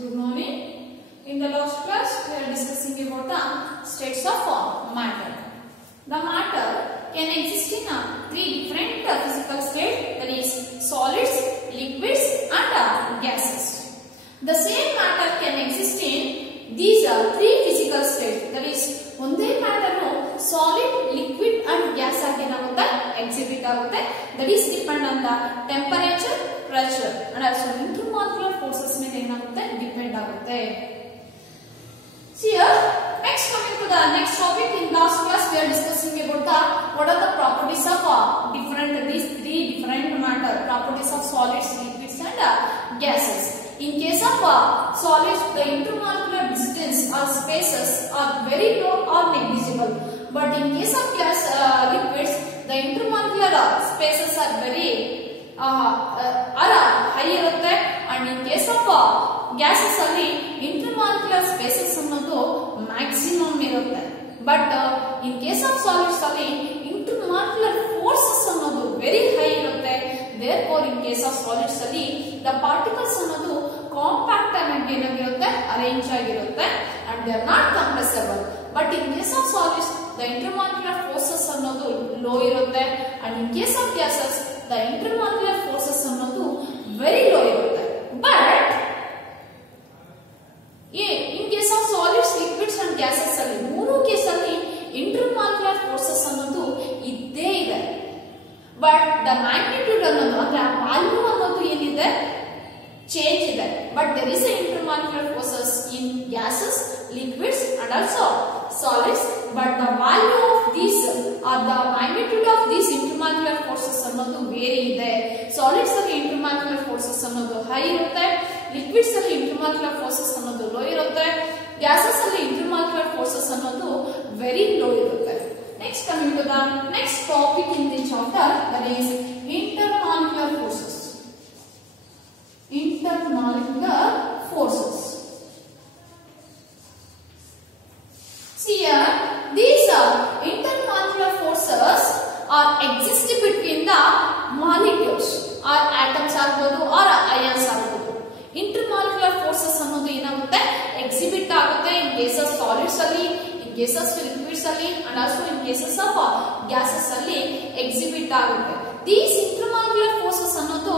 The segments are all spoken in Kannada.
Good morning. In the last class, we are discussing about the states of matter. The matter can exist in three different physical states, that is solids, liquids and gases. The same matter can exist in these three physical states, that is ಒಂದೇ matter solid, liquid and gas ಆಗಿ ಏನಾಗುತ್ತೆ exhibit ಆಗುತ್ತೆ. That is depend on the temperature, pressure and also intermolecular forces ಮೇಲೆ ಏನಾಗುತ್ತೆ ಡಿಪೆಂಡ್ ಆಗುತ್ತೆ. Here, next coming to the next topic, in last class we are discussing about the what are the properties of these three different matter, properties of solids, liquids and gases. In case of solids, the intermolecular distance or spaces are very low or negligible, but in case of liquids, the intermolecular spaces are very high irutte, and in case of gases ಅಲ್ಲಿ intermolecular spaces ಅನ್ನೋದು maximum ಇರುತ್ತೆ. But in case of solids ಅಲ್ಲಿ intermolecular forces ಅನ್ನೋದು very high ಇರುತ್ತೆ. Therefore, in case of solids ಅಲ್ಲಿ the particles ಅನ್ನೋದು compact ಆಗಿ ಏನಾಗಿರುತ್ತೆ arrange ಆಗಿರುತ್ತೆ and they are not compressible. But in case of solids, the intermolecular forces ಅನ್ನೋದು low ಇರುತ್ತೆ, and in case of gases, the intermolecular forces ಅನ್ನೋದು very low ಇರುತ್ತೆ. But in case of solids, liquids and gases ಅಲ್ಲಿ ಮೂರು ಕೇಸ್ ಅಲ್ಲಿ intermolecular forces ಅನ್ನೋದು ಇದ್ದೇ ಇದೆ. But the magnitude ಅನ್ನೋದು ಅಂದ್ರೆ ವ್ಯಾಲ್ಯೂ ಅನ್ನೋದು ಏನಿದೆ change ಇದೆ. But there is a intermolecular forces in gases, liquids and also solids. But the value of these or the magnitude of these intermolecular forces ಅನ್ನೋದು ವೇರಿ ಇದೆ. Solids ಅಲ್ಲಿ intermolecular forces ಅನ್ನೋದು high ಇರುತ್ತೆ, liquids ಅಲ್ಲಿ intermolecular forces ಅನ್ನೋದು low ಇರುತ್ತೆ, gases ಅಲ್ಲಿ intermolecular forces ಅನ್ನೋದು very low ಇರುತ್ತೆ. Next, coming to the next topic in the chapter, that is intermolecular forces. Intermolecular forces. See here, these intermolecular forces are exist between the molecules or atoms ಆಗಬಹುದು or ions ಆಗಬಹುದು. Intermolecular forces ಅನ್ನೋದು ಏನಾಗುತ್ತೆ ಎಕ್ಸಿಬಿಟ್ ಆಗುತ್ತೆ in case of solids ಅಲ್ಲಿ, in case of liquids ಅಲ್ಲಿ and also in cases of gases ಅಲ್ಲಿ ಎಕ್ಸಿಬಿಟ್ ಆಗುತ್ತೆ. These intermolecular forces ಅನ್ನೋದು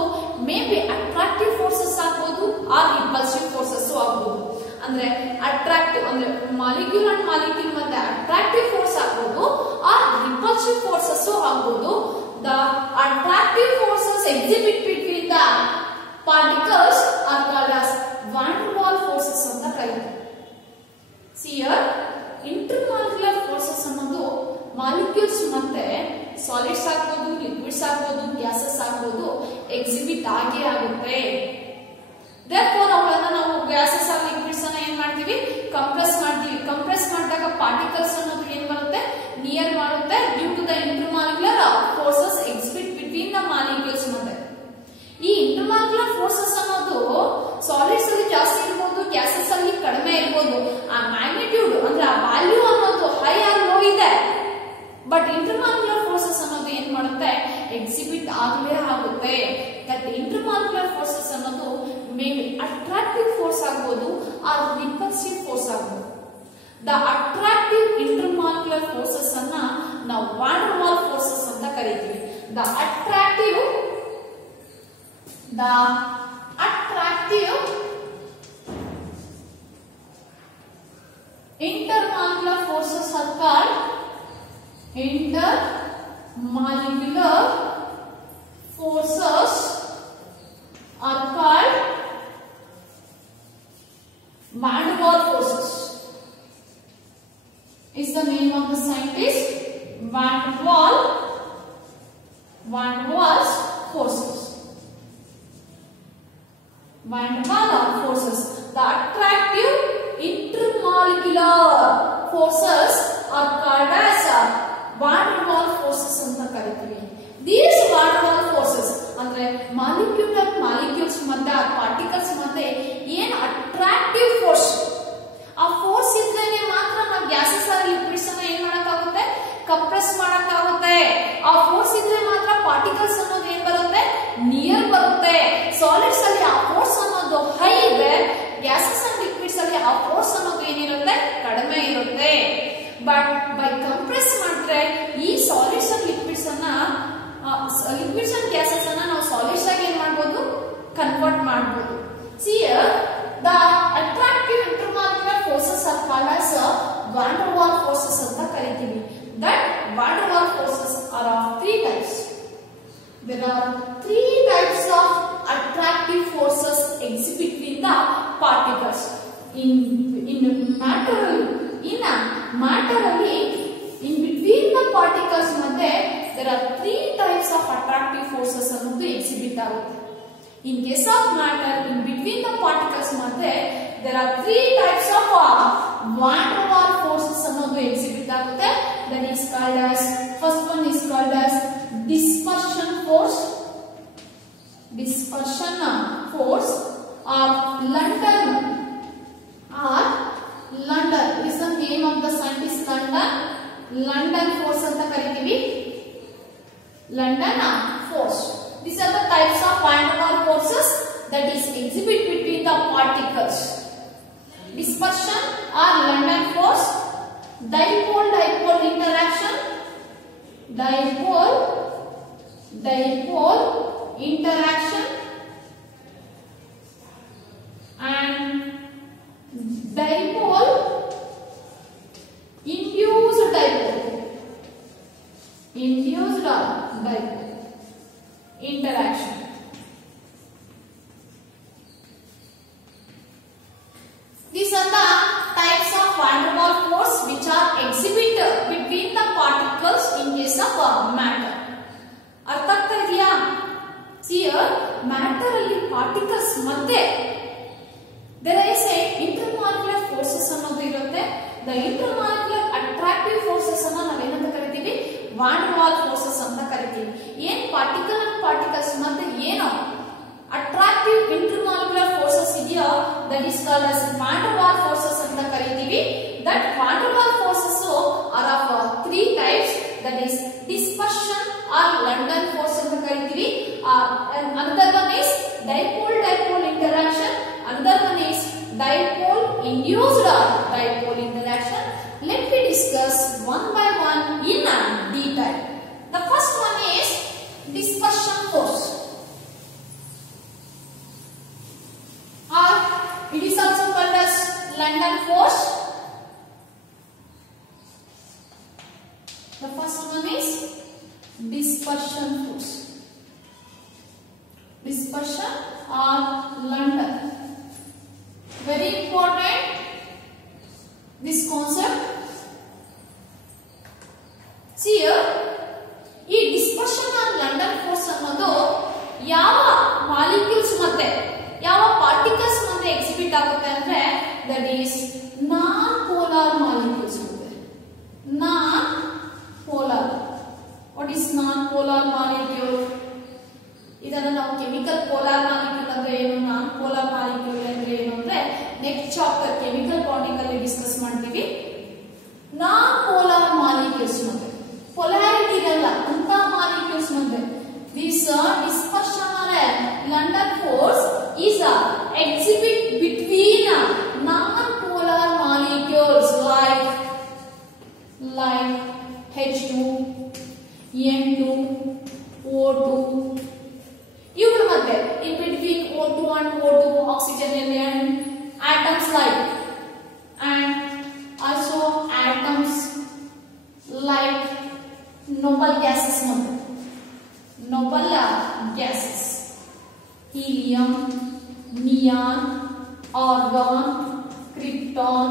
may be attractive forces ಆಗಬಹುದು or repulsive forces ಆಗಬಹುದು. ಅಂದ್ರೆ ಅಟ್ರಾಕ್ಟಿವ್ ಅಂದ್ರೆ ಮಾಲಿಕ್ಯೂಲ್ ಅಂಡ್ ಮಾಲಿಕ್ಯೂಲ್ ಮಧ್ಯೆ ಅಟ್ರಾಕ್ಟಿವ್ ಫೋರ್ಸ್ ಆಗಬಹುದು or repulsive forces ಆಗಬಹುದು. The attractive forces exhibit between the particles are called as van der Waals forces ಅಂತ ಕರೀತಾರೆ. See here, intermolecular forces ಅನ್ನೋದು ಮಾಲಿಕ್ಯೂಲ್ಸ್ ಮತ್ತೆ ಸಾಲಿಡ್ಸ್ ಆಗಬಹುದು, ಲಿಕ್ವಿಡ್ಸ್ ಆಗಬಹುದು, ಗ್ಯಾಸಸ್ ಆಗಬಹುದು ಎಕ್ಸಿಬಿಟ್ ಆಗೇ ಆಗುತ್ತೆ. Therefore, ಅವುಗಳನ್ನ ನಾವು ಗ್ಯಾಸಸ್ ಆರ್ ಲಿಕ್ವಿಡ್ಸ್ ಅನ್ನ ಏನ್ ಮಾಡ್ತೀವಿ ಕಂಪ್ರೆಸ್ ಮಾಡ್ತೀವಿ. ಕಂಪ್ರೆಸ್ ಮಾಡಿದಾಗ ಪಾರ್ಟಿಕಲ್ಸ್ ಅನ್ನೋದು ಏನ್ ಬರುತ್ತೆ ನಿಯರ್ ಮಾಡುತ್ತೆ due to the intermolecular forces exhibit between the molecules ಮತ್ತೆ. ಈ ಇಂಟರ್ಮಾಲಿಕ್ಯುಲರ್ ಫೋರ್ಸಸ್ ಅನ್ನೋದು ಸಾಲಿಡ್ಸ್ ಅಲ್ಲಿ ಜಾಸ್ತಿ ಇರಬಹುದು, ಗ್ಯಾಸಸ್ ಅಲ್ಲಿ ಕಡಿಮೆ ಇರಬಹುದು. ಆ ಮ್ಯಾಗ್ನಿಟ್ಯೂಡ್ ಅಂದ್ರೆ ಆ ವ್ಯಾಲ್ಯೂ ಅನ್ನೋದು ಹೈ ಆರ್ ಲೋ ಇದೆ. ಬಟ್ ಇಂಟರ್ಮಾಲಿಕ್ಯುಲರ್ ಫೋರ್ಸಸ್ ಅನ್ನೋದು ಏನ್ ಮಾಡುತ್ತೆ ಎಕ್ಸಿಬಿಟ್ ಆಗಲೇ ಆಗುತ್ತೆ. ದಟ್ ಇಂಟರ್ಮಾಲಿಕ್ಯುಲರ್ ಫೋರ್ಸಸ್ ಅನ್ನೋದು ಮೇ ಬಿ ಅಟ್ರಾಕ್ಟಿವ್ ಫೋರ್ಸ್ ಆಗಬಹುದು ಆರ್ ರಿಪಲ್ಸಿವ್ ಫೋರ್ಸ್ ಆಗಬಹುದು. ದ ಅಟ್ರಾಕ್ಟಿವ್ ಇಂಟರ್ಮಾಲಿಕ್ಯುಲರ್ ಫೋರ್ಸಸ್ ಅನ್ನ ನಾವು ವಾನ್ ಡರ್ ವಾಲ್ ಫೋರ್ಸಸ್ ಅಂತ ಕರೀತೀವಿ. The attractive intermolecular forces are called intermolecular forces are called van der Waals forces. Is the name of the scientist van der Waals forces. Van der Waals forces. The attractive intermolecular forces are called as van der Waals forces ಅಂತ ಕರೀತೀವಿ. These van der Waals forces ಅಂದ್ರೆ ಮಾಲಿಕ್ಯೂಲ್ ಅಂಡ್ ಮಾಲಿಕ್ಯೂಲ್ಸ್ ಮತ್ತೆ ಪಾರ್ಟಿಕಲ್ಸ್ ಮತ್ತೆ ಏನು ಅಟ್ರಾಕ್ಟಿವ್ ಫೋರ್ಸ್, ಆ ಫೋರ್ಸ್ ಇದ್ರೇನೆ ಮಾತ್ರ ನಾವು ಗ್ಯಾಸಸ್ ಆರ್ ಲಿಕ್ವಿಡ್ಸ್ ಅನ್ನ ಏನ್ ಮಾಡಕ್ಕಾಗುತ್ತೆ ಕಂಪ್ರೆಸ್ ಮಾಡಕ್ಕಾಗುತ್ತೆ. ಆ ಫೋರ್ಸ್ ಇದ್ರೆ ಮಾತ್ರ ಪಾರ್ಟಿಕಲ್ಸ್ ಅನ್ನೋದು ಏನ್ ಬರುತ್ತೆ ನಿಯರ್ ಬರುತ್ತೆ. ಸಾಲಿಡ್ಸ್ ಅಲ್ಲಿ ಆ ಫೋರ್ಸ್ ಅನ್ನೋದು ಹೈ ಇದೆ, ಗ್ಯಾಸ್ ಮ್ಯಾಟರ್ ಇನ್ನ ಮ್ಯಾಟರ್ ಅಲ್ಲಿ in between the particles ಮಧ್ಯೆ there are 3 types of attractive forces ಅನ್ನೋದು ಎಕ್ಸಿಬಿಟ್ ಆಗುತ್ತೆ. In case of matter, in between the particles ಮಧ್ಯೆ there are 3 types of van der Waals forces ಅನ್ನೋದು ಎಕ್ಸಿಬಿಟ್ ಆಗುತ್ತೆ. That is called as, first one is called as dispersion force or London is the name of the scientist. London force ಅಂತ ಕರೀತೀವಿ. London force. These are the types of van der Waals forces that is exhibit between the particles. Dispersion or London force, dipole interaction, dipole and dipole induced dipole interaction. These are the types of van der Waals force which are exhibited between the particles in case of matter. ಅರ್ಥ ಆಗ್ತಾ ಇದೆಯಾ? Here matter ಅಲ್ಲಿ particles ಮಧ್ಯೆ there is a intermolecular forces ಅನ್ನೋದು ಇರುತ್ತೆ. The intermolecular attractive forces ಅನ್ನು ನಾವು ಏನಂತ ಕರಿತೀವಿ? van der Waals forces ಅಂತ ಕರಿತೀವಿ. ಏನ್ ಪಾರ್ಟಿಕಲ್ ಅಂಡ್ ಪಾರ್ಟಿಕಲ್ಸ್ ಮಧ್ಯೆ ಏನು ಅಟ್ರಾಕ್ಟಿವ್ intermolecular forces ಇದೆಯೋ that is called as van der Waals forces ಅಂತ ಕರಿತೀವಿ. That van der Waals forces are of 3 types, that is dispersion or London force ಅಂತ ಕರಿತೀವಿ. And another one is dipole interaction, another one is dipole induced dipole interaction. Let me discuss one by one in detail. The first one is dispersion force, or it is also called as London force. The first one is dispersion force. Dispersion or London. Very important this concept. See here, ಈ dispersion or London force ಅನ್ನೋದು ಯಾವ ಮಾಲಿಕ್ಯೂಲ್ಸ್ ಮತ್ತೆ ಯಾವ ಪಾರ್ಟಿಕಲ್ಸ್ ಮಧ್ಯೆ ಎಕ್ಸಿಬಿಟ್ ಆಗುತ್ತೆ ಅಂದ್ರೆ that is non-polar molecules ಮಧ್ಯೆ. Non-polar. What is non-polar molecule? ಇದನ್ನ ನಾವು ಕೆಮಿಕಲ್ ಪೋಲಾರ್ ಮಾಲಿಕ್ಯೂಲ್ ಅಂದ್ರೆ ಏನು, ನಾನ್ ಪೋಲಾರ್ ಮಾಲಿಕ್ಯೂಲ್ ಅಂದ್ರೆ ಏನು ಅಂದ್ರೆ ನೆಕ್ಸ್ಟ್ ಚಾಪ್ಟರ್ ಕೆಮಿಕಲ್ ಬಾಂಡಿಂಗ್ ಅಲ್ಲಿ ಡಿಸ್ಕಸ್ ಮಾಡ್ತೀವಿ. ನಾನ್ ಪೋಲಾರ್ ಮಾಲಿಕ್ಯೂಲ್ಸ್ ಮಧ್ಯೆ ಪೊಲಾರಿಟಿ ಇರಲ್ಲ ಅಂತ ಮಾಲಿಕ್ಯೂಲ್ಸ್ ಮಧ್ಯೆ this dispersion or London force is exhibit between non-polar molecules like H2, N2, O2. ಇವುಗಳ ಮಧ್ಯೆ in between O2 and O2 oxygen and atoms like, and also atoms like noble gases ಮಧ್ಯೆ noble gases helium, neon, argon, krypton,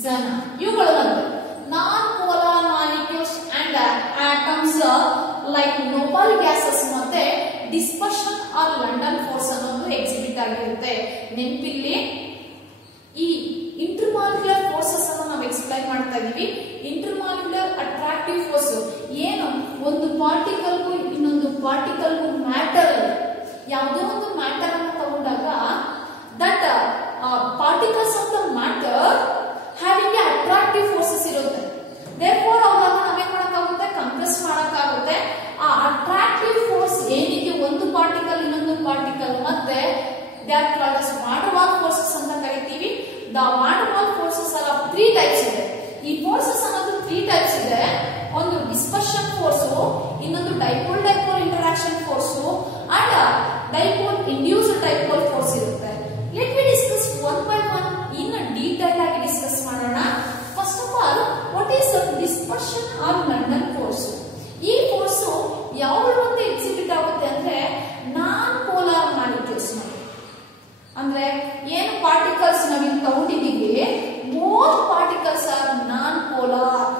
xenon. ಇವುಗಳ ಮಧ್ಯೆ non-polar molecules and atoms like noble gases ಮಧ್ಯೆ dispersion or London force ಅನ್ನೋದು ಎಕ್ಸಿಬಿಟ್ ಆಗಿರುತ್ತೆ. ನೆನಪಿಲ್ಲಿ ಈ ಇಂಟರ್ಮಾಲಿಕ್ಯುಲರ್ ಫೋರ್ಸಸ್ ಅನ್ನು ನಾವು ಎಕ್ಸ್ಪ್ಲೈನ್ ಮಾಡ್ತಾ ಇದೀವಿ. ಇಂಟರ್ಮಾಲಿಕ್ಯುಲರ್ ಅಟ್ರಾಕ್ಟಿವ್ ಫೋರ್ಸ್ ಏನು, ಒಂದು ಪಾರ್ಟಿಕಲ್ಗೂ ಇನ್ನೊಂದು ಪಾರ್ಟಿಕಲ್ಗೂ ಮ್ಯಾಟರ್, ಯಾವುದೋ ಒಂದು ಮ್ಯಾಟರ್ ಅನ್ನು ತಗೊಂಡಾಗ that particles of the matter having attractive forces ಇರುತ್ತೆ. ದೇರ್ಫೋರ್ ಅವಾಗ ನಾವೇನ್ ಮಾಡಕ್ಕಾಗುತ್ತೆ, ಕಂಪ್ರೆಸ್ ಮಾಡಕ್ಕಾಗುತ್ತೆ. ಆ ಅಟ್ರಾಕ್ಟಿವ್ ಫೋರ್ಸ್ ಏನಿದೆ ಒಂದು ಪಾರ್ಟಿಕಲ್ ಇನ್ನೊಂದು ಪಾರ್ಟಿಕಲ್ ಮತ್ತೆ they are called as van der Waals forces ಅಂತ ಕರಿತೀವಿ. The van der Waals forces are of 3 types ಇದೆ. ಈ ಫೋರ್ಸಸ್ ಅನ್ನೋದು 3 types ಇದೆ. ಒಂದು ಡಿಸ್ಪರ್ಷನ್ ಫೋರ್ಸ್, ಇನ್ನೊಂದು dipole interaction force and dipole induced dipole force ಇರುತ್ತೆ. Let me discuss one by one in detail ಆಗಿ ಡಿಸ್ಕಸ್ ಮಾಡೋಣ. First of all, what is dispersion or London force? ಈ ಫೋರ್ಸ್ ಯಾವ್ದು ಅಂತ ಎಕ್ಸಿಬಿಟ್ ಆಗುತ್ತೆ ಅಂದ್ರೆ ನಾನ್ ಪೋಲಾರ್ ಮಾಲಿಕ್ಯೂಲ್ಸ್ ಅಂದ್ರೆ ಏನು ಪಾರ್ಟಿಕಲ್ಸ್ ನಾವಿಲ್ಲಿ ತಗೊಂಡಿದ್ದೀವಿ, most particles are non polar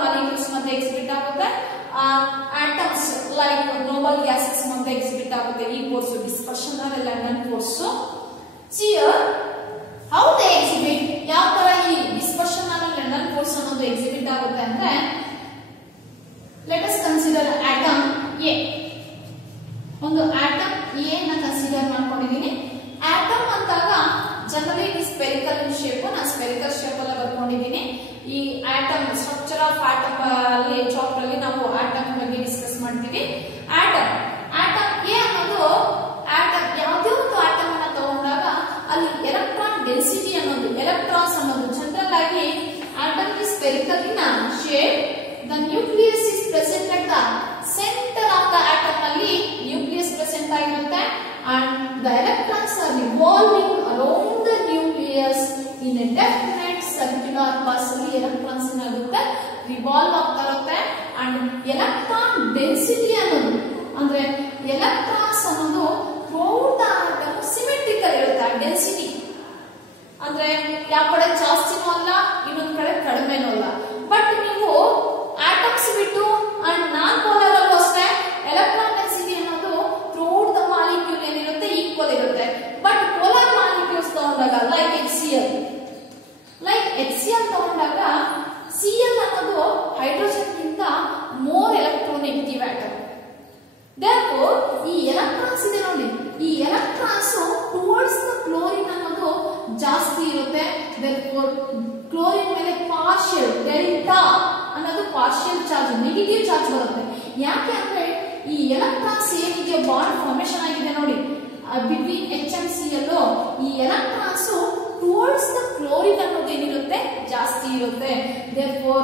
molecules ಮತ್ತೆ ಎಕ್ಸಿಬಿಟ್ ಆಗುತ್ತೆ. ಆಟಮ್ಸ್ ಲೈಕ್ ನೋಬಲ್ ಗ್ಯಾಸಸ್ ಮತ್ತೆ ಎಕ್ಸಿಬಿಟ್ ಆಗುತ್ತೆ. ಈ force dispersion London force. How they exhibit, ಯಾವ ತರ ಈ ಡಿಸ್ಕಷನ್ ಲಂಡನ್ ಕೋರ್ಸ್ ಅನ್ನೋದು ಎಕ್ಸಿಬಿಟ್ ಆಗುತ್ತೆ ಅಂದ್ರೆ, let us consider atom A. ಒಂದು ಆಟಮ್ ಎ ನ ಕನ್ಸಿಡರ್ ಮಾಡ್ಕೊಂಡಿದ್ದೀನಿ. ಆಟಮ್ ಅಂತಾಗ ಜನರಲಿ ಸ್ಪೆರಿಕಲ್ ಶೇಪ್, ನಾನು ಸ್ಪೆರಿಕಲ್ ಶೇಪ್ ಅಲ್ಲ ಬರ್ಕೊಂಡಿದ್ದೀನಿ. ಈ ಆಟಮ್ ಸ್ಟ್ರಕ್ಚರ್ ಆಫ್ ಆಟಮ್ ಅಲ್ಲಿ ಚಾಪ್ಟರ್ ಅಲ್ಲಿ ನಾವು ಆಟಮ್ ಬಗ್ಗೆ ಡಿಸ್ಕಸ್ ಮಾಡ್ತೀವಿ. ಆಟಮ್ ಎ ಅನ್ನೋದು ಆಟಮ್, ಯಾವುದೇ ಒಂದು ಆಟಮ್ ಅನ್ನ ತಗೊಂಡಾಗ ಅಲ್ಲಿ ಎಲೆಕ್ಟ್ರಾನ್ ಡೆನ್ಸಿಟಿ ಅನ್ನೋದು, ಎಲೆಕ್ಟ್ರಾನ್ಸ್ ಅನ್ನೋದು ಜನರಲ್ ಆಗಿ atom is spherical in shape. The nucleus is present at the center of the atom. ಅಲ್ಲಿ nucleus present ಆಗಿರುತ್ತೆ and the electrons are revolving around the nucleus in a definite circular path. ಅಲ್ಲಿ electrons ಏನಾಗುತ್ತೆ revolve ಆಗ್ತಾ ಇರುತ್ತೆ and electron density ಅನ್ನೋದು ಅಂದ್ರೆ electrons ಅನ್ನೋದು throughout the atom symmetrical ಇರುತ್ತೆ. ಡೆನ್ಸಿಟಿ ಅಂದ್ರೆ ಯಾವ ಕಡೆ ಜಾಸ್ತಿನೂ ಅಲ್ಲ, ಇನ್ನೊಂದ್ ಕಡೆ ಕಡಿಮೆನೂ ಅಲ್ಲ. ಬಟ್ ನೀವು ಆಟಮ್ಸ್ ಬಿಟ್ಟು ಅಂಡ್ ನಾನ್ ಪೋಲಾರ್ ಅಲ್ಲೂ ಅಷ್ಟೇ ಎಲೆಕ್ಟ್ರಾನ್ ಡೆನ್ಸಿಟಿ ಅನ್ನೋದು ಥ್ರೂಔಟ್ ದ ಮಾಲಿಕ್ಯೂಲ್ ಏನಿರುತ್ತೆ ಈಕ್ವಲ್ ಇರುತ್ತೆ. ಬಟ್ ಪೋಲಾರ್ ಮಾಲಿಕ್ಯೂಲ್ಸ್ ತಗೊಂಡಾಗ ಲೈಕ್ HCl ತಗೊಂಡಾಗ Cl ಅನ್ನೋದು ಹೈಡ್ರೋಜನ್ ಗಿಂತ ಮೋರ್ ಎಲೆಕ್ಟ್ರೋನೆಗೆಟಿವ್ ಆಟಮ್. therefore ಈ ಎಲೆಕ್ಟ್ರಾನ್ಸ್ ಇದೆ ನೋಡಿ, ಈ ಎಲೆಕ್ಟ್ರಾನ್ಸ್ ಟುವರ್ಡ್ಸ್ ದ ಕ್ಲೋರಿನ್ ಅನ್ನೋದು ಜಾಸ್ತಿ ಇರುತ್ತೆ. therefore ಕ್ಲೋರಿನ್ ಮೇಲೆ ಪಾರ್ಷಿಯಲ್ ಡೆಲ್ಟಾ ಅನ್ನೋದು ಪಾರ್ಷಿಯಲ್ ಚಾರ್ಜ್, ನೆಗೆಟಿವ್ ಚಾರ್ಜ್ ಬರುತ್ತೆ. ಯಾಕೆ ಅಂದ್ರೆ ಈ ಎಲೆಕ್ಟ್ರಾನ್ಸ್ ಏನಿದೆ ಬಾಂಡ್ ಫಾರ್ಮೇಶನ್ ಆಗಿದೆ ನೋಡಿ ಬಿಟ್ವೀನ್ HMCl, ಈ ಎಲೆಕ್ಟ್ರಾನ್ಸ್ ಟುವರ್ಡ್ಸ್ ದ ಕ್ಲೋರಿನ್ ಅನ್ನೋದು ಏನಿರುತ್ತೆ ಜಾಸ್ತಿ ಇರುತ್ತೆ. therefore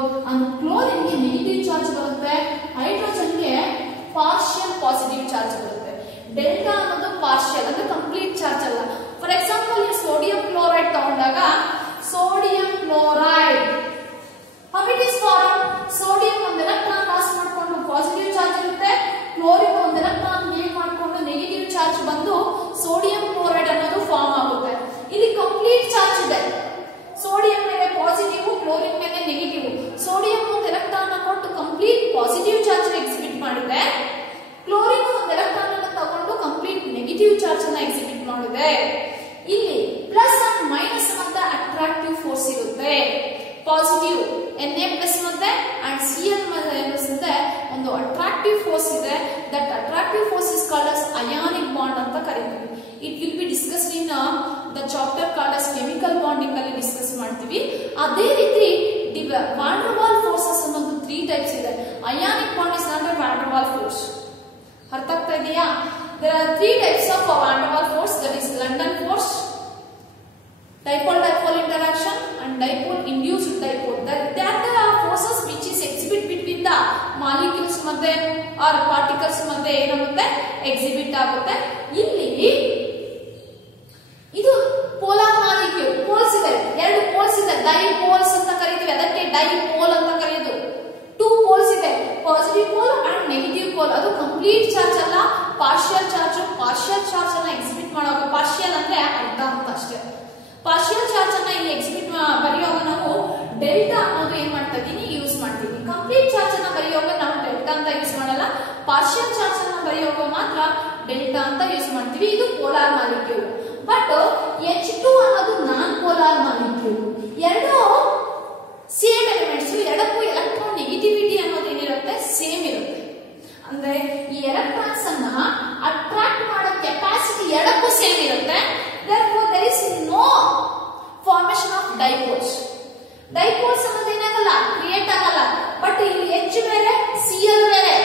ಕ್ಲೋರಿನ್ ಗೆ ನೆಗೆಟಿವ್ ಚಾರ್ಜ್ ಬರುತ್ತೆ, ಹೈಡ್ರೋಜನ್ ಗೆ ಪಾರ್ಷಿಯಲ್ ಪಾಸಿಟಿವ್ ಚಾರ್ಜ್ ಬರುತ್ತೆ. ಡೆಲ್ಟಾ ಅನ್ನೋದು ಪಾರ್ಷಿಯಲ್ ಅಂದ್ರೆ ಕಂಪ್ಲೀಟ್ ಚಾರ್ಜ್ ಅಲ್ಲ. ಫಾರ್ ಎಕ್ಸಾಂಪಲ್ ನೀವು ಸೋಡಿಯಂ ಕ್ಲೋರೈಡ್ ತಗೊಂಡಾಗ sodium chloride how it is formed, sodium ಒಂದು ಎಲೆಕ್ಟ್ರಾನ್ ಪಾಸ್ ಮಾಡ್ಕೊಂಡು ಪಾಸಿಟಿವ್ ಚಾರ್ಜ್ ಇರುತ್ತೆ, ಕ್ಲೋರಿನ್ ಒಂದು ಎಲೆಕ್ಟ್ರಾನ್ ಗೇನ್ ಮಾಡ್ಕೊಂಡು ನೆಗೆಟಿವ್ ಚಾರ್ಜ್ ಬಂದು ಸೋಡಿಯಂ ಕ್ಲೋರೈಡ್ ಅನ್ನೋದು ಫಾರ್ಮ್ ಆಗುತ್ತೆ. ಇಲ್ಲಿ ಕಂಪ್ಲೀಟ್ ಚಾರ್ಜ್ ಇದೆ, ಸೋಡಿಯಂ ಮೇಲೆ ಪಾಸಿಟಿವ್, ಕ್ಲೋರಿನ್ ಮೇಲೆ ನೆಗೆಟಿವ್. ಸೋಡಿಯಂ ಒಂದು ಎಲೆಕ್ಟ್ರಾನ್ ಕೊಟ್ಟು ಕಂಪ್ಲೀಟ್ ಪಾಸಿಟಿವ್ ಚಾರ್ಜ್ ಎಕ್ಸಿಬಿಟ್ ಮಾಡಿದೆ, ಕ್ಲೋರಿನ್ ಒಂದು ಎಲೆಕ್ಟ್ರಾನ್ ಅನ್ನು ತಗೊಂಡು ಕಂಪ್ಲೀಟ್ ನೆಗೆಟಿವ್ ಚಾರ್ಜ್ ಅನ್ನ ಎಕ್ಸಿಬಿಟ್ ಮಾಡಿದೆ. ಇಲ್ಲಿ ಪ್ಲಸ್ ಅಂಡ್ ಮೈನಸ್ ಅಂತ ಅಟ್ರಾಕ್ಟಿವ್ ಫೋರ್ಸ್ ಇರುತ್ತೆ. ಪಾಸಿಟಿವ್ Na ಪ್ಲಸ್ ಮತ್ತೆ ಅಂಡ್ Cl ಮತ್ತೆ ಒಂದು ಅಟ್ರಾಕ್ಟಿವ್ ಫೋರ್ಸ್ ಇದೆ. That attractive force is called as ionic bond ಅಂತ ಕರೀತೀವಿ. It will be discussed in the chapter called as chemical bonding ಅಲ್ಲಿ ಡಿಸ್ಕಸ್ ಮಾಡ್ತೀವಿ. ಅದೇ ರೀತಿ ವಾನ್ ಡೆರ್ ವಾಲ್ ಫೋರ್ಸಸ್ ಅನ್ನೋದು 3 ಟೈಪ್ಸ್ ಇದೆ. Ionic bond is not a van der Waals force. ಅರ್ಥ ಆಗ್ತಾ ಇದೆಯಾ? there are 3 types of van der Waals force, that is London force, dipole interaction and dipole induced dipole. That are the forces which is exhibit between the molecules madhe or particles madhe enagutte exhibit agutte. Illi idu polar molecule poles ಇದೆ, 2 poles ಇದೆ, dipoles ಅಂತ ಕರೀತೀವಿ. ಅದಕ್ಕೆ dipole ಅಂತ ಕರೆಯೋದು. 2 poles ಇದೆ, positive pole and negative pole. ಅದು ಕಂಪ್ಲೀಟ್ ಚಾರ್ಜ್ ಅಲ್ಲ, ಪಾರ್ಷಿಯಲ್ ಚಾರ್ಜ್. ಪಾರ್ಷಿಯಲ್ ಚಾರ್ಜ್ ಅನ್ನ ಎಕ್ಸಿಬಿಟ್ ಮಾಡುವಾಗ, ಪಾರ್ಷಿಯಲ್ ಅಂದ್ರೆ ಅರ್ಧ ಅಂತ ಅಷ್ಟೇ. ಪಾರ್ಷಿಯಲ್ ಚಾರ್ಜ್ ಅನ್ನ ಇಲ್ಲಿ ಎಕ್ಸಿಬಿಟ್ ಬರೆಯುವಾಗ ನಾವು ಡೆಲ್ಟಾ ಅನ್ನೋದು ಏನ್ ಮಾಡ್ತಾ ಇದೀನಿ ಯೂಸ್ ಮಾಡ್ತೀವಿ. ಕಂಪ್ಲೀಟ್ ಚಾರ್ಜ್ ಅನ್ನ ಬರೆಯುವಾಗ ನಾವು ಡೆಲ್ಟಾ ಅಂತ ಯೂಸ್ ಮಾಡಲ್ಲ, ಪಾರ್ಷಿಯಲ್ ಚಾರ್ಜ್ ಅನ್ನ ಬರೆಯುವಾಗ ಮಾತ್ರ ಡೆಲ್ಟಾ ಅಂತ ಯೂಸ್ ಮಾಡ್ತೀವಿ. ಇದು ಪೋಲಾರ್ ಮಾಲಿಕ್ಯೂಲ್. ಬಟ್ H2 ಅನ್ನೋದು ನಾನ್ ಪೋಲಾರ್ ಮಾಲಿಕ್ಯೂಲ್. ಎರಡು ಸೇಮ್ ಎಲಿಮೆಂಟ್ಸ್, ಎರಡಕ್ಕೂ ಎಲೆಕ್ಟ್ರಾನ್ ನೆಗೆಟಿವಿಟಿ ಅನ್ನೋದು ಏನಿರುತ್ತೆ ಸೇಮ್ ಇರುತ್ತೆ. ಅಂದ್ರೆ ಈ ಎಲೆಕ್ಟ್ರಾನ್ಸ್ ಅನ್ನ ಅಟ್ರಾಕ್ಟ್ ಮಾಡೋ ಕೆಪಾಸಿಟಿ ಎರಡಕ್ಕೂ ಸೇಮ್ ಇರುತ್ತೆ. therefore there is no formation of dipoles. dipoles ಅನ್ನೋದು ಏನಾಗಲ್ಲ, ಕ್ರಿಯೇಟ್ ಆಗಲ್ಲ. ಬಟ್ ಇಲ್ಲಿ H ಬೇರೆ Cl ಬೇರೆ,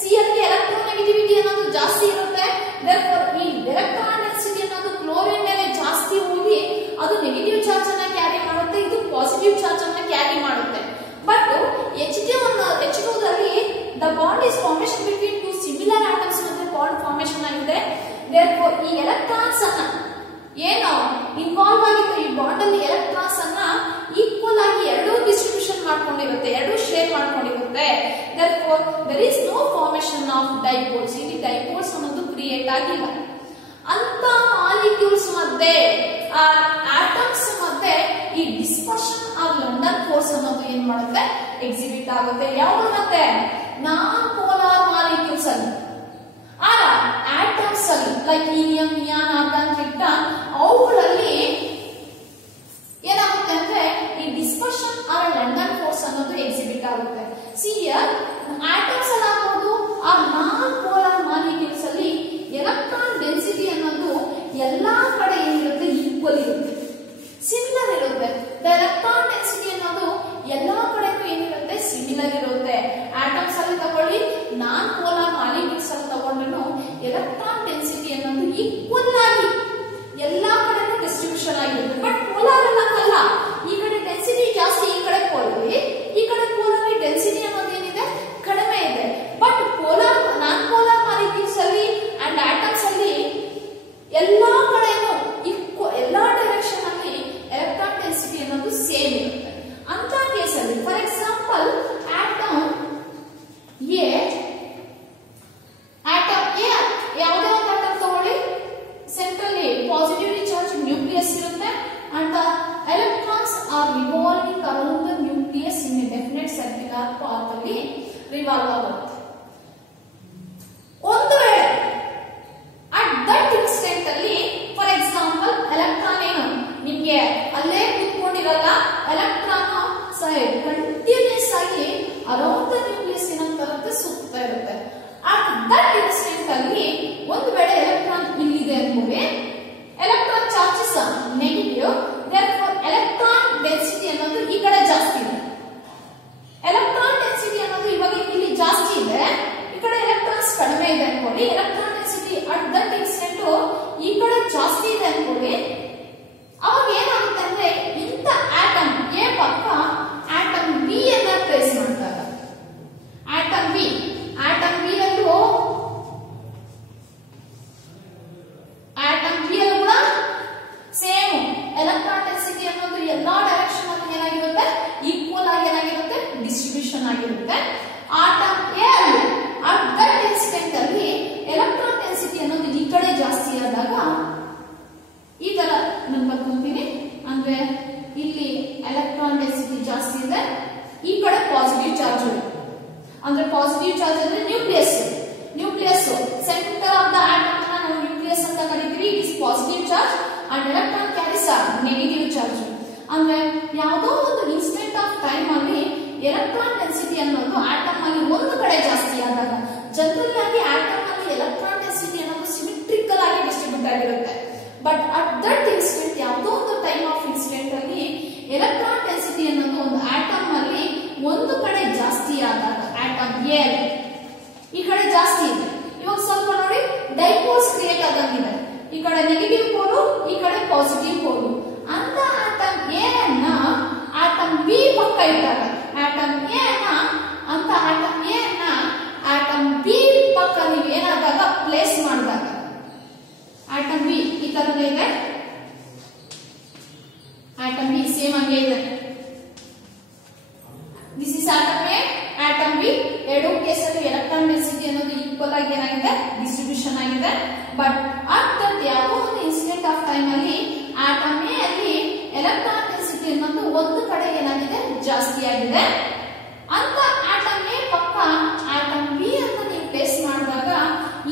Cl ಗೆ ಎಲೆಕ್ಟ್ರಾನ್ ನೆಗೆಟಿವಿಟಿ ಅನ್ನೋದು ಜಾಸ್ತಿ ಇರುತ್ತೆ. therefore ಈ ಎಲೆಕ್ಟ್ರಾನ್ ಡೆನ್ಸಿಟಿ ಅನ್ನೋದು ಕ್ಲೋರಿನ್ ಮೇಲೆ ಜಾಸ್ತಿ ಹೋಗಿ ಅದು ನೆಗೆಟಿವ್ ಚಾರ್ಜ್ ಅನ್ನ ಕ್ಯಾರಿ ಮಾಡುತ್ತೆ, ಇದು ಪಾಸಿಟಿವ್ ಚಾರ್ಜ್ ಅನ್ನ ಕ್ಯಾರಿ ಮಾಡುತ್ತೆ. ಬಟ್ H2 ದಲ್ಲಿ the bond is formation between 2 similar atoms ಮತ್ತೆ bond formation ಆಗಿದೆ. therefore ಈ ಎಲೆಕ್ಟ್ರಾನ್ಸ್ ಅನ್ನ ಏನು ಇನ್ವಾಲ್ವ್ ಆಗಿತ್ತು ಈ ಬಾಂಡ್ ಅಲ್ಲಿ, ಎಲೆಕ್ಟ್ರಾನ್ಸ್ ಅನ್ನ ಈಕ್ವಲ್ ಆಗಿ ಎರಡೂ ಡಿಸ್ಟ್ರಿಬ್ಯೂಷನ್ ಮಾಡ್ಕೊಂಡಿರುತ್ತೆ, ಎರಡೂ share ಮಾಡ್ಕೊಂಡಿರುತ್ತೆ. therefore there is no formation of dipoles. ಇಲ್ಲಿ dipoles ಅನ್ನೋದು ಕ್ರಿಯೇಟ್ ಆಗಿಲ್ಲ. ಅಂತ ಆಟಮ್ಸ್ ಮತ್ತೆ ಈ ಡಿಸ್ಪರ್ಷನ್ ಆರ್ ಲಂಡನ್ ಫೋರ್ಸ್ ಅನ್ನೋದು ಏನ್ ಮಾಡುತ್ತೆ ಎಕ್ಸಿಬಿಟ್ ಆಗುತ್ತೆ. ಯಾವುದು ಮತ್ತೆ ನಾನ್ ಪೋಲಾರ್ ಮಾಲಿಕ್ಯೂಲ್ಸ್ ಅಲ್ಲಿ ಆಟಮ್ಸ್ ಅಲ್ಲಿ like helium, neon, argon, krypton ಅವುಗಳಲ್ಲಿ ಏನಾಗುತ್ತೆ ಅಂದ್ರೆ ಈ ಡಿಸ್ಪರ್ಷನ್ ಆರ್ ಲಂಡನ್ ಫೋರ್ಸ್ ಅನ್ನೋದು ಎಕ್ಸಿಬಿಟ್ ಆಗುತ್ತೆ. ಸಿ ಹಿಯರ್ ಆಟಮ್ಸ್ ಅಲ್ಲಿ ಆಗ್ಬೋದು ಆ ನಾನ್ ಪೋಲಾರ್ ಮಾಲಿಕ್ಯೂಲ್ಸ್ ಅಲ್ಲಿ ಎಲೆಕ್ಟ್ರಾನ್ ಡೆನ್ಸಿಟಿ ಅನ್ನೋದು ಎಲ್ಲಾ ಕಡೆ ಏನಿರುತ್ತೆ ಈಕ್ವಲ್ ಇರುತ್ತೆ, ಸಿಮಿಲರ್ ಇರುತ್ತೆ. ಎಲೆಕ್ಟ್ರಾನ್ ಡೆನ್ಸಿಟಿ ಅನ್ನೋದು ಎಲ್ಲಾ ಕಡೆನೂ ಏನಿರುತ್ತೆ ಸಿಮಿಲರ್ ಇರುತ್ತೆ. ಆಟಮ್ಸ್ ಅಲ್ಲಿ ತಗೊಳ್ಳಿ, ನಾನ್ ಪೋಲಾರ್ ಮಾಲಿಕ್ಯೂಲ್ಸ್ ಅಲ್ಲಿ ತಗೊಂಡ್ರು ಎಲೆಕ್ಟ್ರಾನ್ ಡೆನ್ಸಿಟಿ ಅನ್ನೋದು ಈಕ್ವಲ್ ಆಗಿ ಎಲ್ಲಾ ಕಡೆನೂ ಡಿಸ್ಟ್ರಿಬ್ಯೂಷನ್ ಆಗಿರುತ್ತೆ. ಬಟ್ ಪೋಲಾರ್ ಅಲ್ಲ, ಈ ಕಡೆ ಡೆನ್ಸಿಟಿ ಜಾಸ್ತಿ, ಈ ಕಡೆ ಪೋಲಾರಿ, ಈ ಕಡೆ ಪೋಲಾರಿ ಡೆನ್ಸಿಟಿ ಅನ್ನೋದು ಏನಿದೆ ಕಡಿಮೆ ಇದೆ. But polar non polar molecules ಅಲ್ಲಿ ಅಂಡ್ ಆಟಮ್ಸ್ ಅಲ್ಲಿ ಎಲ್ಲಾ ಕಡೆನೂ ಎಲ್ಲಾ ಡೈರೆಕ್ಷನ್ ಅಲ್ಲಿ ಎಲೆಕ್ಟ್ರಾನ್ ಡೆನ್ಸಿಟಿ ಅನ್ನೋದು ಸೇಮ್ ಇರುತ್ತೆ. ಅಂತ ಕೇಸಲ್ಲಿ ಫಾರ್ ಎಕ್ಸಾಂಪಲ್ ಆಟಮ್ ಎ ಯಾವುದೇ ಒಂದು ಆಟಮ್ ತಗೊಳ್ಳಿ, ಸೆಂಟ್ರಲ್ ಪಾಸಿಟಿವ್ಲಿ ಚಾರ್ಜ್ ನ್ಯೂಕ್ಲಿಯಸ್ ಇರುತ್ತೆ and the electrons R revolving around the nucleus in a definite circular path ಅಲ್ಲಿ ರಿವಾಲ್ವ್ ಆಗುತ್ತೆ. ಒಂದು ವೇಳೆ ಅಟ್ ದಟ್ ಇನ್ಸ್ಟೆಂಟ್ ಅಲ್ಲಿ ಫಾರ್ ಎಕ್ಸಾಂಪಲ್ ಎಲೆಕ್ಟ್ರಾನ್ ಏನು ನಿಮ್ಗೆ ಅಲ್ಲೇ ಕೂತ್ಕೊಂಡಿರಲ್ಲ, ಎಲೆಕ್ಟ್ರಾನ್ ಕಂಟಿನ್ಯೂಸ್ ಆಗಿ ಅರೌಂಡ್ ದ ನ್ಯೂಕ್ಲಿಯಸ್ ಏನಂತ ಸುತ್ತಾ ಇರುತ್ತೆ. ಅಟ್ ದಟ್ ಇನ್ಸ್ಟೆಂಟ್ ಅಲ್ಲಿ ಒಂದು ವೇಳೆ ಎಲೆಕ್ಟ್ರಾನ್ ಇಲ್ಲಿದೆ ಅನ್ಕೊಳ್ಳಿ, electron charges negative, therefore electron density ಅನ್ನೋದು ಈ ಕಡೆ ಜಾಸ್ತಿ ಇದೆ. ಎಲೆಕ್ಟ್ರಾನ್ ಡೆನ್ಸಿಟಿ ಅನ್ನೋದು ಇವಾಗ ಇಲ್ಲಿ ಜಾಸ್ತಿ ಇದೆ, ಈ ಕಡೆ ಎಲೆಕ್ಟ್ರಾನ್ಸ್ ಕಡಿಮೆ ಇದೆ ಅನ್ಕೊಳ್ಳಿ. Electron density at that instant ಈ ಕಡೆ ಜಾಸ್ತಿ ಇದೆ ಅನ್ಕೊಳ್ಳಿ. ಅವಾಗ ಏನಾಗುತ್ತೆ ಅಂದ್ರೆ ಇಂಥ ಆಟಮ್ ಎ ಪಕ್ಕ ಆಟಮ್ ಬಿ ಅನ್ನ ಪ್ಲೇಸ್ ಮಾಡ್ತಾರೆ. ಆಟಮ್ ಬಿ ಅಲ್ಲೂ ಕೂಡ ಸೇಮ್ ಎಲೆಕ್ಟ್ರಾನ್ ಡೆನ್ಸಿಟಿ ಅನ್ನೋದು ಎಲ್ಲಾ ಡೈರೆಕ್ಷನ್ ಅಲ್ಲಿ ಏನಾಗಿರುತ್ತೆ ಈಕ್ವಲ್ ಆಗಿ ಏನಾಗಿರುತ್ತೆ ಡಿಸ್ಟ್ರಿಬ್ಯೂಷನ್ ಆಗಿರುತ್ತೆ. ಆಟಮ್ ಎ ಅಲ್ಲಿ ಅಟ್ ದಟ್ ಇನ್ಸ್ಟೆಂಟ್ ಅಲ್ಲಿ ಎಲೆಕ್ಟ್ರಾನ್ ಡೆನ್ಸಿಟಿ ಅನ್ನೋದು ಈ ಕಡೆ ಜಾಸ್ತಿ ಆದಾಗ ಈ ತರ ನಾನು ಬರ್ಕೊಂತೀನಿ. ಅಂದ್ರೆ ಇಲ್ಲಿ ಎಲೆಕ್ಟ್ರಾನ್ ಡೆನ್ಸಿಟಿ ಜಾಸ್ತಿ ಇದೆ, ಈ ಕಡೆ ಪಾಸಿಟಿವ್ ಚಾರ್ಜ್ ಅಂದ್ರೆ ಪಾಸಿಟಿವ್ ಚಾರ್ಜ್ ಅಂದ್ರೆ nucleus centre of the atom ಅನ್ನ ನಾವು ನ್ಯೂಕ್ಲಿಯಸ್ ಅಂತ ಕರಿತೀವಿ. It is positive charge and electron carries negative charge. ಅಂದ್ರೆ ಯಾವುದೋ ಒಂದು ಇನ್ಸ್ಟೆಂಟ್ ಆಫ್ ಟೈಮ್ ಅಲ್ಲಿ ಎಲೆಕ್ಟ್ರಾನ್ ಡೆನ್ಸಿಟಿ ಅನ್ನೋದು ಆಟಮ್ ಅಲ್ಲಿ ಒಂದು ಕಡೆ ಜಾಸ್ತಿ ಆದಾಗ, ಜನರಲ್ ಆಗಿ ಆಟಮ್ ಅಲ್ಲಿ ಎಲೆಕ್ಟ್ರಾನ್ ಡೆನ್ಸಿಟಿ ಅನ್ನೋದು ಸಿಮಿಟ್ರಿಕಲ್ ಆಗಿ ಡಿಸ್ಟ್ರಿಬ್ಯೂಟ್ ಆಗಿರುತ್ತೆ. ಬಟ್ ಅಟ್ ದಟ್ ಇನ್ಸ್ಟೆಂಟ್ ಯಾವುದೋ ಒಂದು ಟೈಮ್ ಆಫ್ ಇನ್ಸ್ಟೆಂಟ್ ಅಲ್ಲಿ ಎಲೆಕ್ಟ್ರಾನ್ ಡೆನ್ಸಿಟಿ ಅನ್ನೋದು ಒಂದು ಆಟಮ್ ಅಲ್ಲಿ ಒಂದು ಕಡೆ ಜಾಸ್ತಿ ಆದಾಗ, ಆಟಮ್ ಎ ಈ ಕಡೆ ಜಾಸ್ತಿ ಇದೆ. ಇವಾಗ ಸ್ವಲ್ಪ ನೋಡಿ ಡೈಪೋಲ್ಸ್ ಕ್ರಿಯೇಟ್ ಆದಂಗಿದೆ, ಈ ಕಡೆ ನೆಗೆಟಿವ್ ಪೋಲು, ಈ ಕಡೆ ಪಾಸಿಟಿವ್ ಪೋಲು. ಅಂತ ಆಟಮ್ ಎ ಅನ್ನ ಆಟಮ್ ಬಿ ಪಕ್ಕ ಇಟ್ಟಾಗ, ಆಟಮ್ ಎ ಅನ್ನ ಆಟಮ್ ಬಿ ಪಕ್ಕ ನೀವು ಏನಾದಾಗ ಪ್ಲೇಸ್ ಮಾಡಿದಾಗ, ಆಟಮ್ ಬಿ ಈ ತರನೇ ಇದೆ, ಆಟಮ್ ಬಿ ಸೇಮ್ ಹಂಗೆ ಇದೆ. This is atom A, atom B. ಎರಡು ಕೇಸಲ್ಲಿ ಎಲೆಕ್ಟ್ರಾನ್ ಡೆನ್ಸಿಟಿ ಅನ್ನೋದು ಈಕ್ವಲ್ ಆಗಿ ಏನಾಗಿದೆ ಡಿಸ್ಟ್ರಿಬ್ಯೂಷನ್ ಆಗಿದೆ. ಬಟ್ ಅಟ್ ದಟ್ ಯಾವುದೋ ಒಂದು ಇನ್ಸ್ಟೆಂಟ್ ಆಫ್ ಟೈಮ್ ಅಲ್ಲಿ ಆಟಮ್ ಎ ಅಲ್ಲಿ ಎಲೆಕ್ಟ್ರಾನ್ ಡೆನ್ಸಿಟಿ ಅನ್ನೋದು ಒಂದು ಕಡೆ ಏನಾಗಿದೆ ಜಾಸ್ತಿ ಆಗಿದೆ. ಅಂತ ಆಟಮ್ ಎ ಪಕ್ಕ ಆಟಮ್ ಬಿ ಅಂತ ನೀವು ಪ್ಲೇಸ್ ಮಾಡಿದಾಗ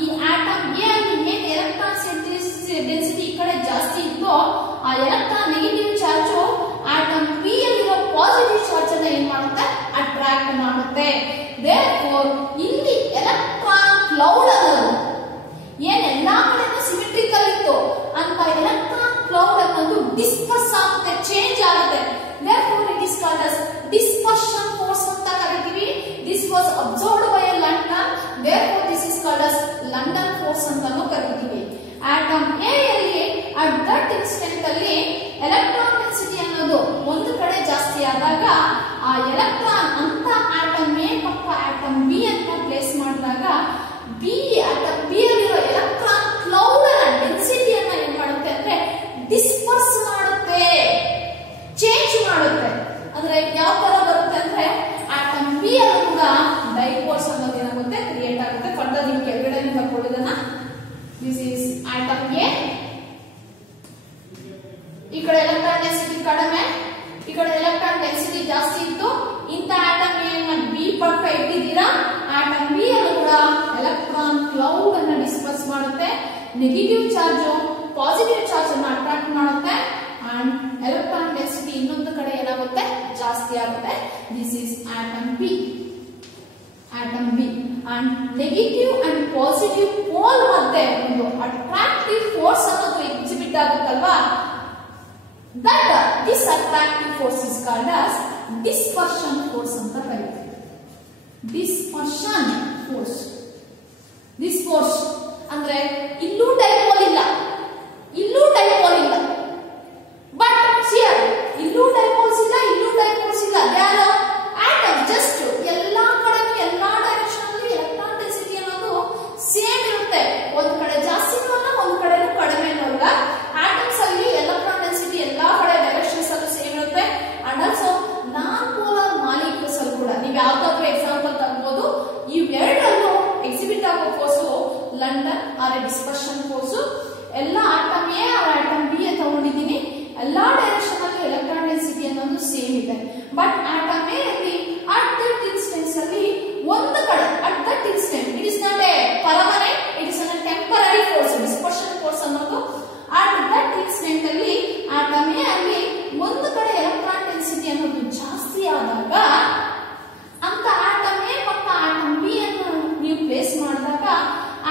ಈ ಆಟಮ್ ಎ ಅಲ್ಲಿ ಏನ್ ಎಲೆಕ್ಟ್ರಾನ್ ಡೆನ್ಸಿಟಿ ಈ ಕಡೆ ಜಾಸ್ತಿ ಇತ್ತು, ಆ electron negative charge atom B ಅಲ್ಲಿರೋ ಪಾಸಿಟಿವ್ ಚಾರ್ಜ್ ಅನ್ನ ಏನ್ ಮಾಡುತ್ತೆ ಅಟ್ರಾಕ್ಟ್ ಮಾಡುತ್ತೆ. ದೇರ್ಫೋರ್ ಇಲ್ಲಿ ಎಲೆಕ್ಟ್ರಾನ್ ಕ್ಲೌಡ್ ಅನ್ನೋದು ಏನ್ ಎಲ್ಲಾ ಕಡೆನೂ ಸಿಮಿಟ್ರಿಕಲ್ ಇತ್ತು ಅಂತ ಎಲೆಕ್ಟ್ರಾನ್ ಕ್ಲೌಡ್ ಅನ್ನೋದು ಡಿಸ್ಪರ್ಸ್ ಆಗುತ್ತೆ, ಚೇಂಜ್ ಆಗುತ್ತೆ. Therefore it is called as dispersion force ಅಂತ ಕರೀತೀವಿ. This was observed by London, therefore this is called as London force ಅಂತಾನೂ ಕರೀತೀವಿ. ಆಟಮ್ ಎ ಅಲ್ಲಿ ಅಟ್ ದಟ್ ಇನ್ಸ್ಟೆಂಟ್ ಅಲ್ಲಿ ಎಲೆಕ್ಟ್ರಾನ್ ಡೆನ್ಸಿಟಿ ಅನ್ನೋದು ಒಂದು ಕಡೆ ಜಾಸ್ತಿ ಆದಾಗ ಆ ಎಲೆಕ್ಟ್ರಾನ್ ಅಂತ ಆಟಮ್ ಎ ಪಕ್ಕ ಆಟಮ್ ಬಿ ಅಂತ ಪ್ಲೇಸ್ ಮಾಡಿದಾಗ ಆಟಮ್ ಬಿ ಅಲ್ಲಿರೋ ಎಲೆಕ್ಟ್ರಾನ್ ಕ್ಲೌಡ್ ಡೆನ್ಸಿಟಿಯನ್ನ ಏನ್ ಮಾಡುತ್ತೆ ಅಂದ್ರೆ ಡಿಸ್ಪರ್ಸ್ ಮಾಡುತ್ತೆ, ಚೇಂಜ್ ಮಾಡುತ್ತೆ. ಅಂದ್ರೆ ಯಾವ ತರ ಬರುತ್ತೆ ಅಂದ್ರೆ ಆಟಮ್ ಬಿ ಅಲ್ಲೂ ಕೂಡ ಡೈಪೋಲ್ಸ್ ಅನ್ನೋದು ಏನಾಗುತ್ತೆ ಕ್ರಿಯೇಟ್ ಆಗುತ್ತೆ. ಫರ್ದರ್ ನೀವು ಕೆಳಗಡೆ ಬರ್ಕೊಳ್ಳೋದನ್ನ, ದಿಸ್ ಇಸ್ ಆಟಮ್ ಎ, ಈ ಕಡೆ ಎಲೆಕ್ಟ್ರಾನ್ ಡೆನ್ಸಿಟಿ ಕಡಿಮೆ, ಈ ಕಡೆ ಎಲೆಕ್ಟ್ರಾನ್ ಡೆನ್ಸಿಟಿ ಜಾಸ್ತಿ ಇತ್ತು. ಇಂಥ ಆಟಮ್ ಅನ್ನ ಬಿ ಪಕ್ಕ ಇಟ್ಟಿದ್ದೀರಾ, ಆಟಮ್ ಬಿ ಅನ್ನು ಕೂಡ ಎಲೆಕ್ಟ್ರಾನ್ ಕ್ಲೌಡ್ ಅನ್ನ ಡಿಸ್ಪರ್ಸ್ ಮಾಡುತ್ತೆ. ನೆಗೆಟಿವ್ ಚಾರ್ಜ್ ಪಾಸಿಟಿವ್ ಚಾರ್ಜ್ ಅನ್ನು ಅಟ್ರಾಕ್ಟ್ ಮಾಡುತ್ತೆ ಅಂಡ್ ಎಲೆಕ್ಟ್ರಾನ್ ಡೆನ್ಸಿಟಿ ಇನ್ನೊಂದು ಕಡೆ ಏನಾಗುತ್ತೆ, ಜಾಸ್ತಿ ಆಗುತ್ತೆ. This is atom B. Atom B and negative and positive pole ಮತ್ತೆ ಒಂದು ಅಟ್ರಾಕ್ಟಿವ್ ಫೋರ್ಸ್ ಅನ್ನೋದು ಎಕ್ಸಿಬಿಟ್ ಆಗುತ್ತಲ್ವಾ, that this attractive force is called as dispersion force ಅಂತ ಕರೀತೀವಿ. dispersion force. this force ಅಂದ್ರೆ ಇಲ್ಲೂ ಡೈಪೋಲ್ ಇಲ್ಲ, ಇಲ್ಲೂ ಡೈಪೋಲ್ ಇಲ್ಲ, ಬಟ್ ಹಿಯರ್ ಇಲ್ಲೂ ಡೈಪೋಲ್ಸ್ ಇಲ್ಲ, ಇಲ್ಲೂ ಡೈಪೋಲ್ಸ್ ಇಲ್ಲ. ಯಾರು ಆಟಮ್ ಜಸ್ಟ್ ಎಲ್ಲಾ ಕಡೆನೂ ಎಲ್ಲಾ ಡೈರೆಕ್ಷನ್ ಅಲ್ಲಿ ಎಲೆಕ್ಟ್ರಾನ್ ಡೆನ್ಸಿಟಿ ಅನ್ನೋದು ಸೇಮ್ ಇರುತ್ತೆ. ಒಂದ್ ಕಡೆ ಜಾಸ್ತಿ ಅಲ್ಲ, ಒಂದ್ ಕಡೆ ಕಡಿಮೆ ಅಲ್ಲ. ಆಟಮ್ಸ್ ಅಲ್ಲಿ ಎಲೆಕ್ಟ್ರಾನ್ ಡೆನ್ಸಿಟಿ ಎಲ್ಲಾ ಕಡೆ ಡೈರೆಕ್ಷನ್ಸ್ ಅಲ್ಲೂ ಸೇಮ್ ಇರುತ್ತೆ. And also non polar molecules ಅಲ್ಲಿ ಕೂಡ ನೀವು ಯಾವ್ದಾದ್ರು ಎಕ್ಸಾಂಪಲ್ ತಗೋಬಹುದು. ಇವೆರಡರಲ್ಲೂ ಎಕ್ಸಿಬಿಟ್ ಆಗೋ force London or dispersion force. ಎಲ್ಲ atom A or atom B ಅಂತ ತಗೊಂಡಿದ್ದೀನಿ. ಎಲ್ಲಾ ಡೈರೆಕ್ಷನ್ ಅಲ್ಲಿ ಎಲೆಕ್ಟ್ರಾನ್ ಡೆನ್ಸಿಟಿ ಅನ್ನೋದು ಸೇಮ್ ಇದೆ. ಬಟ್ ಆಟಮ್ ಎ ಅಲ್ಲಿ ಅಟ್ ದಟ್ ಇನ್ಸ್ಟೆನ್ಸ್ ಅಲ್ಲಿ ಒಂದು ಕಡೆ at that instant it is not a permanent, it is a temporary force. Dispersion force ಅನ್ನೋದು ಅಟ್ ದಟ್ ಇನ್ಸ್ಟೆಂಟ್ ಅಲ್ಲಿ ಆಟಮ್ ಎ ಅಲ್ಲಿ ಒಂದು ಕಡೆ ಎಲೆಕ್ಟ್ರಾನ್ ಡೆನ್ಸಿಟಿ ಅನ್ನೋದು ಜಾಸ್ತಿ ಆದಾಗ ಅಂತ ಆಟಮ್ ಎ ಮತ್ತು ಆಟಮ್ ಬಿ ಅನ್ನು ನೀವು ಪ್ಲೇಸ್ ಮಾಡಿದಾಗ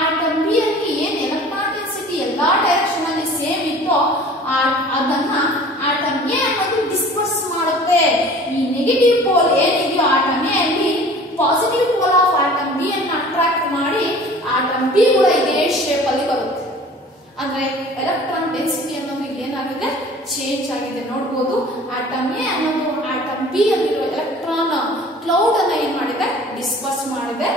ಆಟಮ್ ಬಿ ಅಲ್ಲಿ ಏನ್ ಎಲೆಕ್ಟ್ರಾನ್ ಡೆನ್ಸಿಟಿ ಎಲ್ಲಾ ಡೈರೆಕ್ಷನ್ ಅಲ್ಲಿ ಸೇಮ್ ಇತ್ತೋ ಅದನ್ನ ಆಟಮ್ ಎ ಅನ್ನೋದು ಡಿಸ್ಪರ್ಸ್ ಮಾಡುತ್ತೆ. ಈ ನೆಗೆಟಿವ್ ಪೋಲ್ ಏನಿದೆಯೋ ಆಟಮ್ ಎ ಅಲ್ಲಿ positive pole of atom B ಅನ್ನ ಅಟ್ರಾಕ್ಟ್ ಮಾಡಿ ಆಟಮ್ ಬಿ ಕೂಡ ಇದೇ ಶೇಪ್ ಅಲ್ಲಿ ಬರುತ್ತೆ. ಅಂದ್ರೆ ಎಲೆಕ್ಟ್ರಾನ್ ಡೆನ್ಸಿಟಿ ಅನ್ನೋದು ಏನಾಗಿದೆ, ಚೇಂಜ್ ಆಗಿದೆ. ನೋಡಬಹುದು ಆಟಮ್ ಎ ಅನ್ನೋದು ಆಟಮ್ ಬಿ ಅಲ್ಲಿರೋ ಎಲೆಕ್ಟ್ರಾನ್ ಕ್ಲೌಡ್ ಅನ್ನ ಏನ್ ಮಾಡಿದೆ, ಡಿಸ್ಪರ್ಸ್ ಮಾಡಿದೆ.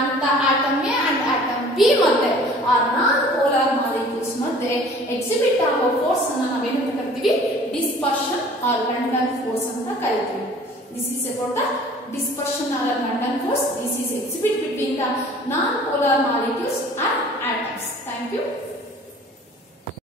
ಅಂತ atom A and atom B ಮತ್ತೆ ಆ ನಾನ್ ಪೋಲಾರ್ ಮಾಲಿಕ್ಯೂಲ್ಸ್ ಮಧ್ಯೆ ಎಕ್ಸಿಬಿಟ್ ಆಗೋ ಫೋರ್ಸ್ ಅನ್ನ ನಾವೇನಂತ ಕರಿತೀವಿ, ಡಿಸ್ಪರ್ಷನ್ ಆರ್ ಲಂಡನ್ ಫೋರ್ಸ್ ಅಂತ ಕರಿತೀವಿ. This is about the dispersion or London force. This is exhibit between the non-polar molecules and atoms. Thank you.